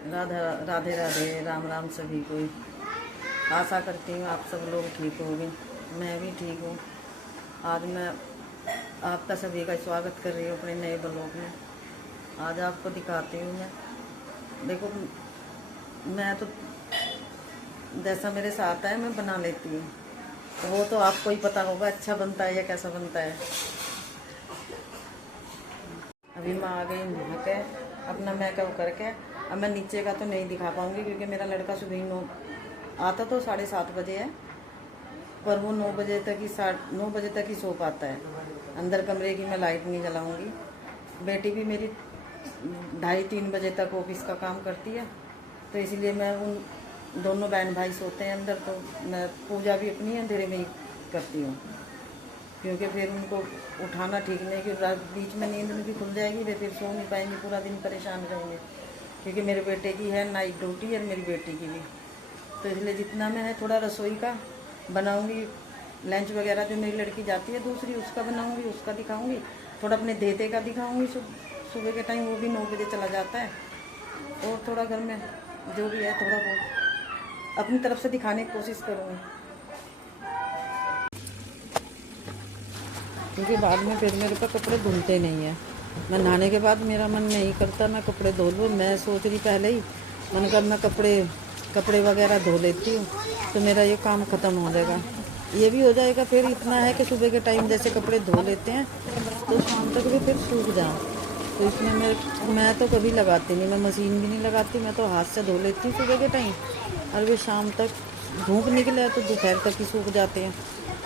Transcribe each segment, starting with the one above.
राधा राधे राधे, राम राम सभी को। आशा करती हूँ आप सब लोग ठीक होंगे, मैं भी ठीक हूँ। आज मैं आपका सभी का स्वागत कर रही हूँ अपने नए ब्लॉग में। आज आपको दिखाती हूँ मैं, देखो मैं तो जैसा मेरे साथ है मैं बना लेती हूँ, तो वो तो आपको ही पता होगा अच्छा बनता है या कैसा बनता है। अभी मैं आ गई नहा के अपना मेकअप करके। अब मैं नीचे का तो नहीं दिखा पाऊँगी क्योंकि मेरा लड़का सुबह 9 आता तो 7:30 बजे है, पर वो 9 बजे तक ही 9 बजे तक ही सो पाता है। अंदर कमरे की मैं लाइट नहीं जलाऊंगी। बेटी भी मेरी 2:30-3 बजे तक ऑफिस का काम करती है, तो इसलिए मैं उन दोनों बहन भाई सोते हैं अंदर, तो मैं पूजा भी अपनी अंधेरे में ही करती हूँ क्योंकि फिर उनको उठाना ठीक नहीं, क्योंकि बीच में नींद उनकी खुल जाएगी, वे फिर सो नहीं पाएंगे, पूरा दिन परेशान रहेंगे। क्योंकि मेरे बेटे की है नाइट ड्यूटी और मेरी बेटी की भी, तो इसलिए जितना मैं है थोड़ा रसोई का बनाऊंगी। लंच वगैरह जो मेरी लड़की जाती है दूसरी, उसका बनाऊंगी, उसका दिखाऊंगी। थोड़ा अपने देते का दिखाऊंगी, सुबह के टाइम वो भी 9 बजे चला जाता है। और थोड़ा घर में जो भी है थोड़ा बहुत अपनी तरफ से दिखाने की कोशिश करूँगी, क्योंकि बाद में फिर मेरे पास कपड़े धुलते नहीं हैं। मैं नहाने के बाद मेरा मन नहीं करता मैं कपड़े धो लूँ। मैं सोच रही पहले ही, मैंने कहा मैं कपड़े वगैरह धो लेती हूँ तो मेरा ये काम ख़त्म हो जाएगा, ये भी हो जाएगा। फिर इतना है कि सुबह के टाइम जैसे कपड़े धो लेते हैं तो शाम तक भी फिर सूख जाऊँ, तो इसमें मैं तो कभी लगाती नहीं, मैं मशीन भी नहीं लगाती, मैं तो हाथ से धो लेती हूँ सुबह के टाइम। और वे शाम तक धूप निकले तो दोपहर तक ही सूख जाते हैं,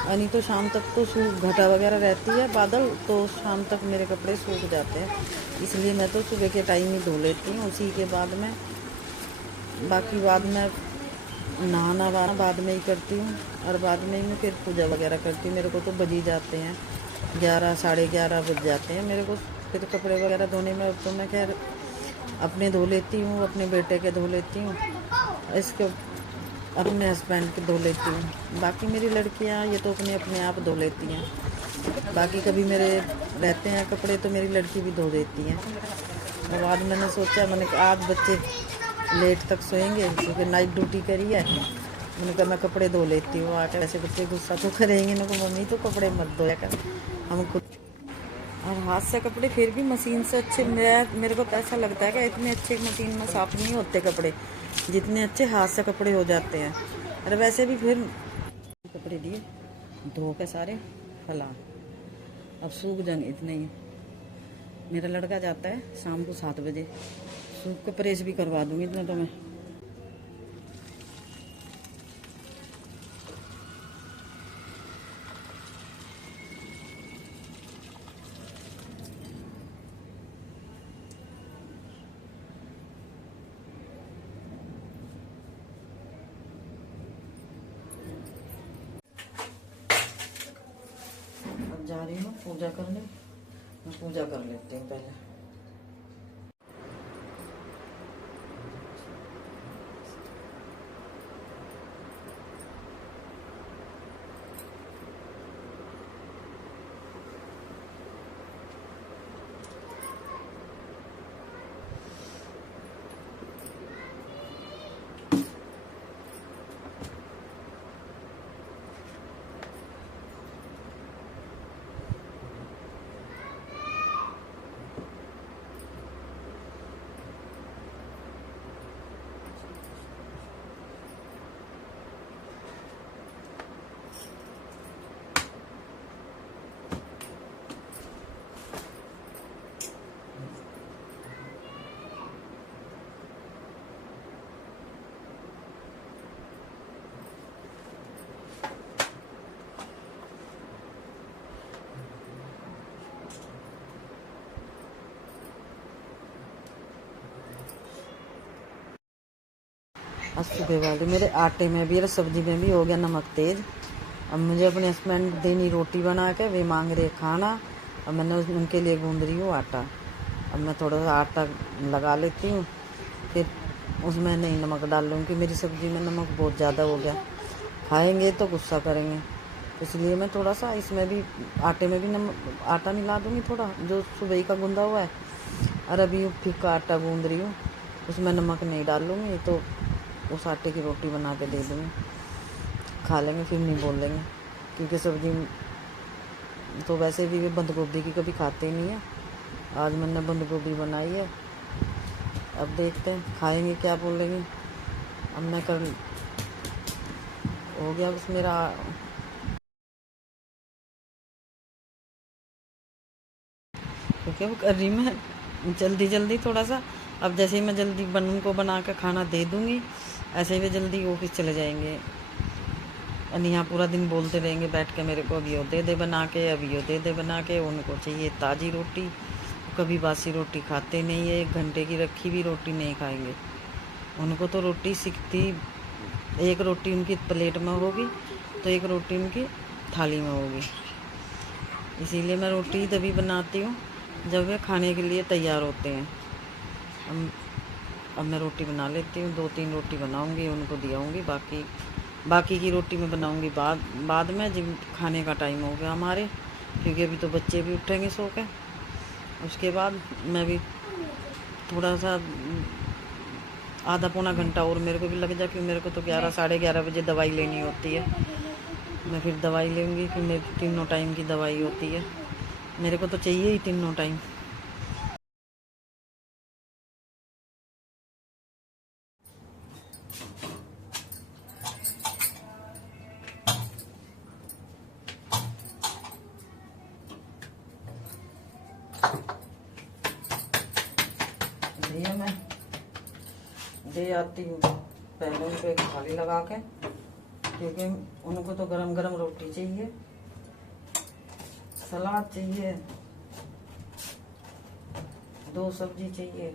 और नहीं तो शाम तक तो घटा वगैरह रहती है बादल, तो शाम तक मेरे कपड़े सूख जाते हैं। इसलिए मैं तो सुबह के टाइम ही धो लेती हूँ, उसी के बाद में बाकी बाद में नहाना वाना बाद में ही करती हूँ, और बाद में ही मैं फिर पूजा वगैरह करती हूँ। मेरे को तो बज ही जाते हैं 11 11:30 बज जाते हैं मेरे को फिर कपड़े वगैरह धोने में। तो मैं खैर अपने धो लेती हूँ, अपने बेटे के धो लेती हूँ, इसके अपने हस्बैंड के धो लेती हूँ। बाकी मेरी लड़कियाँ ये तो अपने आप धो लेती हैं। बाकी कभी मेरे रहते हैं कपड़े तो मेरी लड़की भी धो देती हैं। और बाद मैंने सोचा, मैंने कहा आज बच्चे लेट तक सोएंगे क्योंकि नाइट ड्यूटी करी है, मैंने कहा मैं कपड़े धो लेती हूँ आके। वैसे बच्चे गुस्सा तो करेंगे ना, को मम्मी तो कपड़े मत धोया कर, हम खुद। और हाथ से कपड़े फिर भी मशीन से अच्छे, मेरे को तो ऐसा लगता है कि इतने अच्छे मशीन में साफ नहीं होते कपड़े जितने अच्छे हाथ से कपड़े हो जाते हैं। और वैसे भी फिर कपड़े दिए धो के सारे फैला, अब सूख जाएंगे इतने ही। मेरा लड़का जाता है शाम को 7 बजे, सूख के प्रेस भी करवा दूंगी इतना तो मैं। अब जा रही हूँ पूजा करने, मैं पूजा कर लेती हूँ पहले। आज सुबह वाले मेरे आटे में भी और सब्जी में भी हो गया नमक तेज। अब मुझे अपने हस्बैंड देनी रोटी बना के, वे मांग रहे खाना, अब मैंने उनके लिए गूंद रही हूँ आटा। अब मैं थोड़ा सा आटा लगा लेती हूँ, फिर उसमें नहीं नमक डाल लूँगी, मेरी सब्ज़ी में नमक बहुत ज़्यादा हो गया, खाएंगे तो गुस्सा करेंगे। इसलिए मैं थोड़ा सा इसमें भी आटे में भी नमक आटा मिला दूँगी थोड़ा, जो सुबह का गूंदा हुआ है। और अभी फीका आटा गूंद रही हूँ, उसमें नमक नहीं डालूँगी, तो उस आटे की रोटी बना के दे दूँगी, खा लेंगे, फिर नहीं बोलेंगे। क्योंकि सब्जी तो वैसे भी वे बंद गोभी की कभी खाते ही नहीं है। आज मैंने बंद गोभी बनाई है, अब देखते हैं खाएंगे क्या बोलेंगे। अब मैं कर हो गया बस मेरा। क्योंकि वो कर रही मैं जल्दी जल्दी थोड़ा सा। अब जैसे ही मैं जल्दी उनको बना कर खाना दे दूँगी, ऐसे ही वे जल्दी ऑफिस चले जाएंगे। और यहाँ पूरा दिन बोलते रहेंगे बैठ के, मेरे को अभी यो दे दे बना के, अभी यो दे दे बना के। उनको चाहिए ताज़ी रोटी, कभी बासी रोटी खाते नहीं है। 1 घंटे की रखी हुई रोटी नहीं खाएंगे। उनको तो रोटी सिकती, एक रोटी उनकी प्लेट में होगी तो एक रोटी उनकी थाली में होगी। इसीलिए मैं रोटी तभी बनाती हूँ जब वे खाने के लिए तैयार होते हैं। अब मैं रोटी बना लेती हूँ, 2-3 रोटी बनाऊँगी, उनको दियाऊँगी। बाकी की रोटी मैं बनाऊँगी बाद में, जब खाने का टाइम हो गया हमारे। क्योंकि अभी तो बच्चे भी उठेंगे सो के। उसके बाद मैं भी थोड़ा सा आधा पौना घंटा और मेरे को भी लग जाए, क्योंकि मेरे को तो 11 साढ़े 11 बजे दवाई लेनी होती है। मैं फिर दवाई लूँगी, कि मेरी 3 टाइम की दवाई होती है। मेरे को तो चाहिए ही 3 टाइम। भैया मैं दे आती हूँ पहले उनको एक थाली लगा के, क्योंकि उनको तो गरम गरम रोटी चाहिए, सलाद चाहिए, 2 सब्जी चाहिए।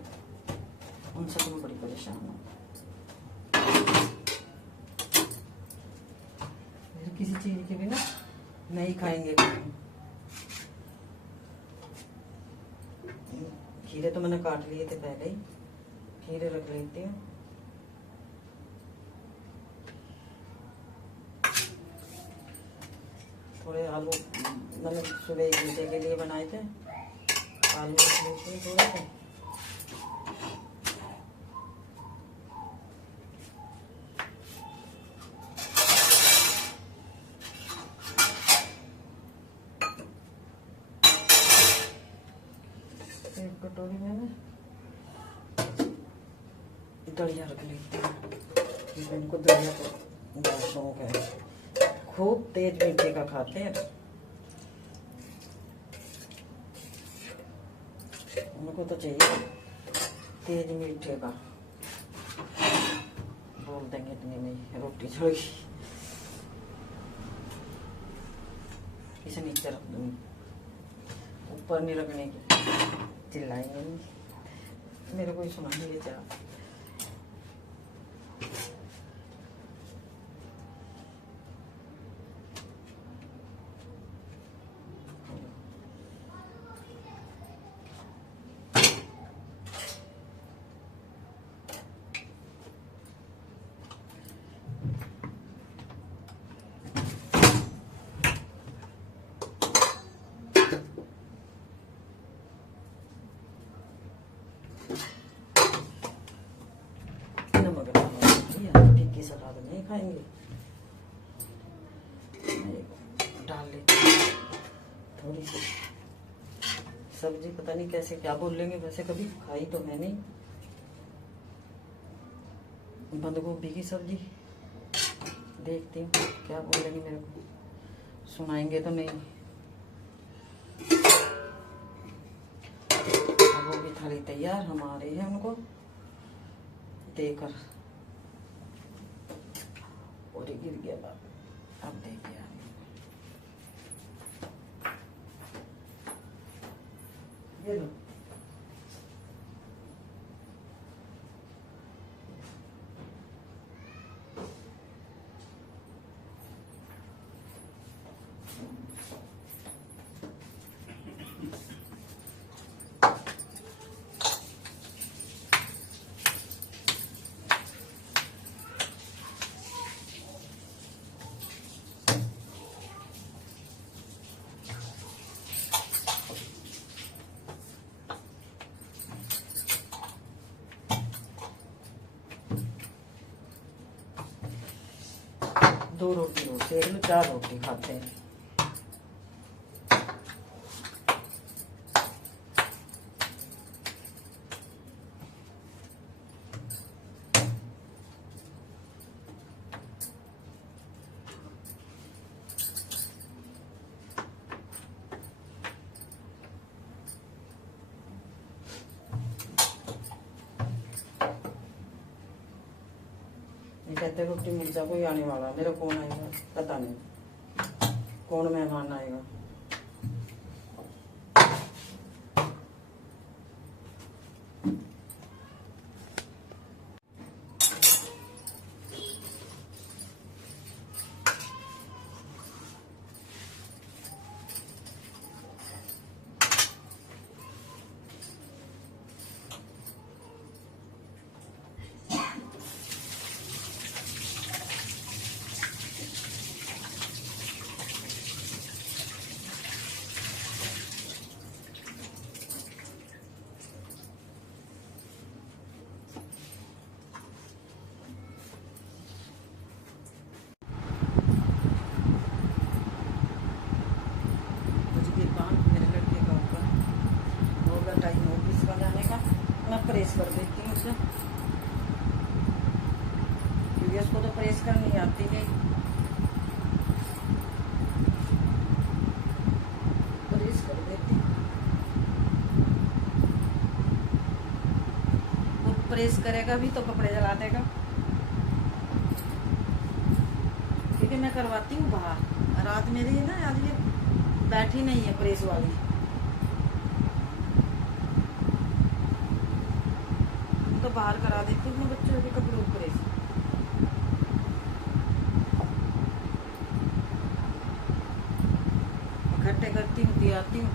उन सब में बड़ी परेशान हूँ। किसी चीज़ के बिना नहीं खाएंगे। खीरे तो मैंने काट लिए थे पहले ही, खीरे रख लेती हूँ। थोड़े आलू मैंने सुबह 1 घंटे के लिए बनाए थे, आलू रख लेते हैं थोड़े से। एक कटोरी में दलिया रख लेती हूँ, क्योंकि उनको दलिया को बड़ा शौक है। खूब तेज मीठे का खाते हैं, उनको तो चाहिए तेज मीठे का। बोल देंगे इतने में रोटी चढ़ेगी, इसे नीचे रख दूँगी, ऊपर नहीं रखने की। चिल्लाएंगे नहीं, मेरे को ही सुनाएंगे क्या। की सलाद नहीं खाएंगे, डाल लेते थोड़ी सी सब्जी। पता नहीं कैसे क्या बोल लेंगे, वैसे कभी खाई तो है नहीं। बंद गोभी की सब्जी, देखती हूँ क्या बोलेंगे, मेरे को सुनाएंगे तो नहीं। अब वो भी थाली तैयार हमारे हैं, उनको देकर। और गिर गया बाप, अब देखिए ये लो। 2 रोटी रोज सेक लो, 4 रोटी खाते हैं। ये कहते रोटी मिल जा, कोई आने वाला, मेरा कौन आएगा पता नहीं, कौन मेहमान आएगा। प्रेस कर देती हूँ उसे, क्योंकि उसको तो प्रेस करनी आती नहीं। प्रेस कर देती हूँ, वो प्रेस करेगा भी तो कपड़े जला देगा, क्योंकि मैं करवाती हूँ बाहर। रात मेरी है ना, आज ये बैठी नहीं है प्रेस वाली, तो बाहर करा देती हूँ बच्चों के कपड़ों प्रेस। इकट्ठे करती हूँ, दियाती हूँ,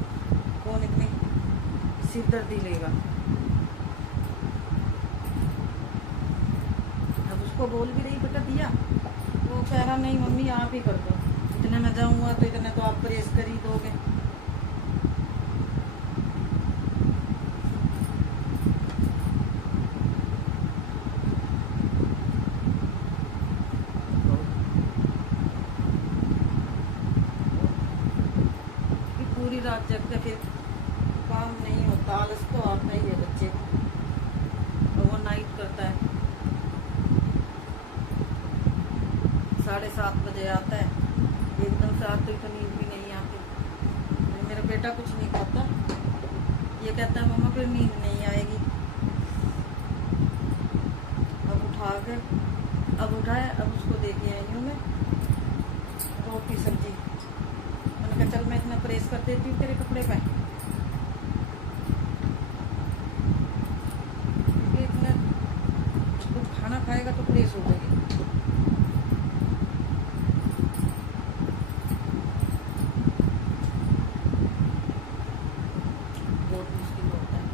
कौन इतनी सिरदर्दी लेगा। अब उसको बोल भी रही बेटा दिया, वो कह रहा नहीं मम्मी आप ही कर दो, इतने मैं जाऊँगा तो इतने तो आप प्रेस कर ही दोगे। पूरी रात जग के फिर काम नहीं होता, आलस तो आता ही है बच्चे को। वो नाइट करता है, 7:30 बजे आता है, एकदम से आते तो नींद भी नहीं आती। मेरा बेटा कुछ नहीं खाता, ये कहता है मम्मा फिर नींद नहीं आएगी। अब उठाया, अब उसको दे के आई हूँ मैं रोटी सब्जी। मैंने कहा चल मैं इतना प्रेस कर देती हूँ तेरे कपड़े पे, क्योंकि इतना कुछ खाना खाएगा तो प्रेस हो जाएगी। बहुत मुश्किल होता है।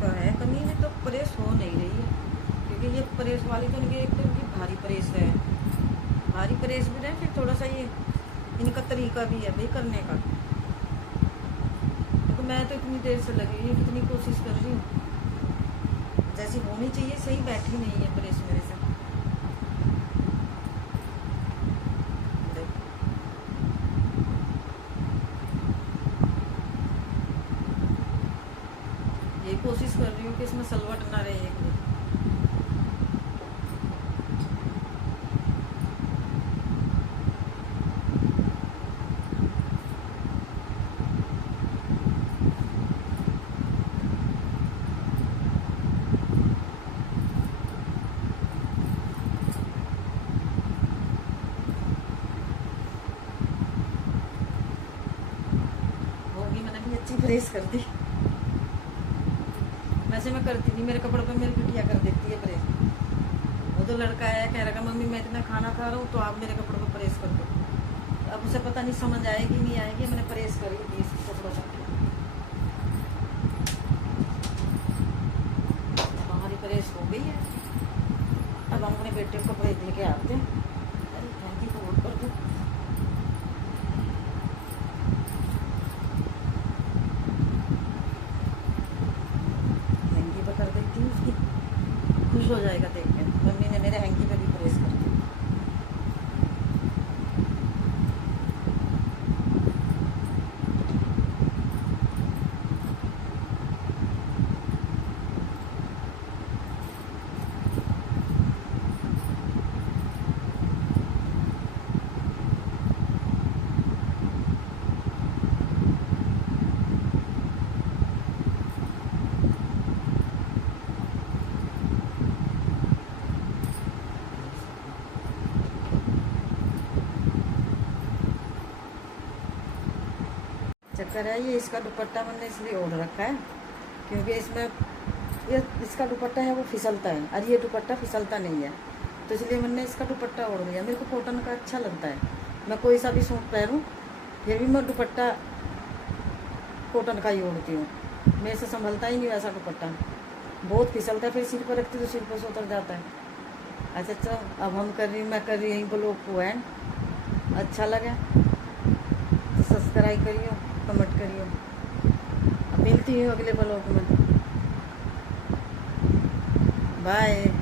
का है कमी में तो प्रेस हो नहीं रही है, क्योंकि ये प्रेस वाली तो इनकी एक तो इनकी भारी प्रेस है, भारी प्रेस भी है, फिर थोड़ा सा ये इनका तरीका भी है भाई करने का। तो मैं तो इतनी देर से लगी हुई, कितनी कोशिश कर रही हूँ, जैसी होनी चाहिए सही बैठी नहीं है प्रेस मेरे से। ये कोशिश कर रही हूँ कि इसमें सलवट ना रहे एक भी। होगी मैंने भी अच्छी प्रेस कर दी, वैसे मैं करती थी, मेरे कपड़ों पे मेरी बिटिया कर देती है प्रेस। वो तो लड़का है कह रहा मम्मी मैं इतना खाना खा रहा हूँ तो आप मेरे कपड़ों पे प्रेस कर दो। अब उसे पता नहीं समझ आएगी नहीं आएगी, मैंने प्रेस करी थी इस कपड़ों पर। हमारी प्रेस हो गई है, अब हम अपने बेटे को कपड़े दे के आते हैं। अरे थैंक यू, कर दो। चक्कर है, ये इसका दुपट्टा मैंने इसलिए ओढ़ रखा है क्योंकि इसमें ये इसका दुपट्टा है वो फिसलता है और ये दुपट्टा फिसलता नहीं है, तो इसलिए मैंने इसका दुपट्टा ओढ़ लिया। मेरे को कॉटन का अच्छा लगता है, मैं कोई सा भी सूट पहनूं फिर भी मैं दुपट्टा कॉटन का ही ओढ़ती हूँ। मेरे से संभलता ही नहीं वैसा दुपट्टा, बहुत फिसलता है, फिर सिर पर रखती तो सिर पर से उतर जाता है। अच्छा, अब मैं कर रही यहीं ब्लॉग को एंड। अच्छा लगा तो सब्सक्राइब करियो, कमेंट करियो। अब मिलती हूँ अगले ब्लॉग में। बाय।